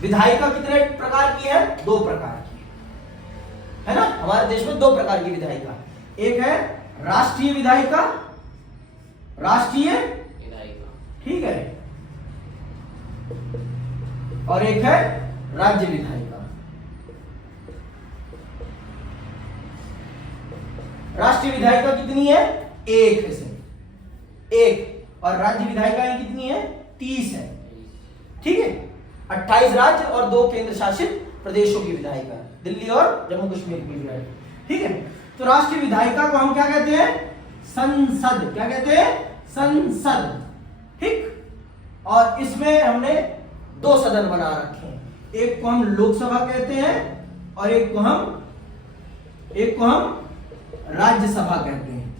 विधायिका कितने प्रकार की है? 2 प्रकार की है ना। हमारे देश में 2 प्रकार की विधायिका, एक है राष्ट्रीय विधायिका, राष्ट्रीय विधायिका, ठीक है, और एक है राज्य विधायिका। राष्ट्रीय विधायिका कितनी है? 1 है सिर्फ 1, और राज्य विधायिकाएं कितनी है? 30 है, ठीक है। 28 राज्य और 2 केंद्र शासित प्रदेशों की विधायिका, दिल्ली और जम्मू कश्मीर की विधायिका, ठीक है। तो राष्ट्रीय विधायिका को हम क्या कहते हैं? संसद। क्या कहते हैं? संसद, ठीक। और इसमें हमने 2 सदन बना रखे हैं, एक को हम लोकसभा कहते हैं और एक को हम राज्यसभा कहते हैं,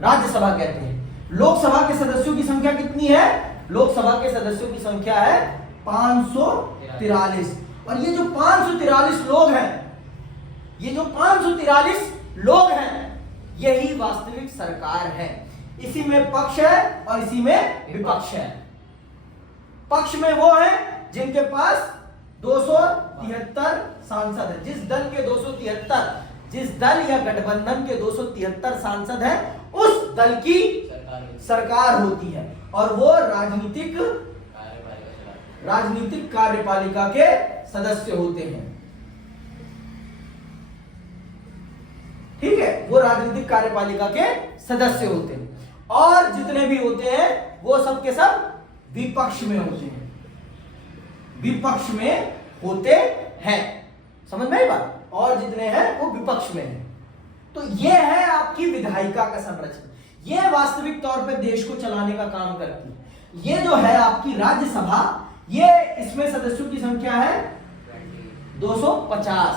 राज्यसभा कहते हैं। लोकसभा के सदस्यों की संख्या कितनी है? लोकसभा के सदस्यों की संख्या है 543, और ये जो 543 लोग हैं, ये जो 543 लोग हैं, यही वास्तविक सरकार है। इसी में पक्ष है और इसी में विपक्ष है। पक्ष में वो है जिनके पास 273 सांसद है। जिस दल के 273, जिस दल या गठबंधन के 273 सांसद हैं, उस दल की सरकार होती है, और वो राजनीतिक कार्यपालिका के सदस्य होते हैं, ठीक है। वो राजनीतिक कार्यपालिका के सदस्य होते हैं, और जितने भी होते हैं वो सब के सब विपक्ष में होते हैं, विपक्ष में होते हैं। समझ में आई बात? और जितने हैं वो विपक्ष में हैं। तो ये है आपकी विधायिका का संरचना। ये वास्तविक तौर पे देश को चलाने का काम करती है। ये जो है आपकी राज्यसभा, ये इसमें सदस्यों की संख्या है 250,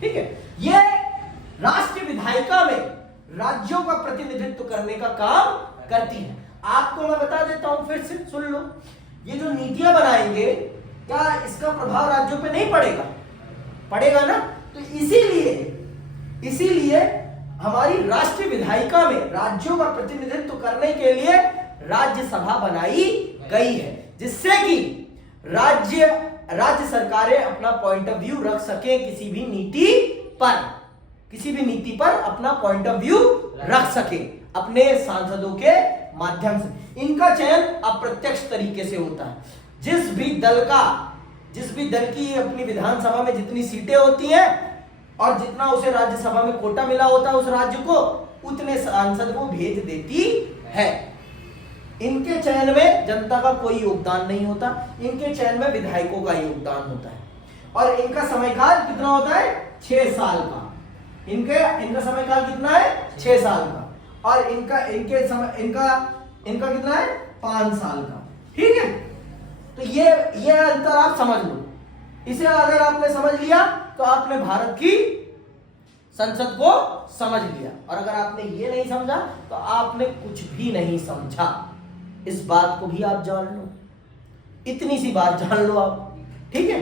ठीक है। ये राष्ट्रीय विधायिका में राज्यों का प्रतिनिधित्व करने का काम करती है। आपको मैं बता देता हूं, फिर से सुन लो। ये जो नीतियां बनाएंगे, क्या इसका प्रभाव राज्यों पे नहीं पड़ेगा? पड़ेगा ना। तो इसीलिए हमारी राष्ट्रीय विधायिका में राज्यों का प्रतिनिधित्व करने के लिए राज्यसभा बनाई गई है, जिससे कि राज्य सरकारें अपना पॉइंट ऑफ व्यू रख सके, किसी भी नीति पर अपना पॉइंट ऑफ व्यू रख सके अपने सांसदों के माध्यम से। इनका चयन अप्रत्यक्ष तरीके से होता है। जिस भी दल की अपनी विधानसभा में जितनी सीटें होती हैं और जितना उसे राज्यसभा में कोटा मिला होता है उस राज्य को, उतने सांसद वो भेज देती है। इनके चयन में जनता का कोई योगदान नहीं होता, इनके चयन में विधायकों का योगदान होता है। और इनका समयकाल कितना होता है? 6 साल का। इनका समयकाल कितना है? 6 साल का। और इनका कितना है? 5 साल का, ठीक है। तो ये अंतर आप समझ लो। इसे अगर आपने समझ लिया तो आपने भारत की संसद को समझ लिया, और अगर आपने ये नहीं समझा तो आपने कुछ भी नहीं समझा। इस बात को भी आप जान लो, इतनी सी बात जान लो आप, ठीक है।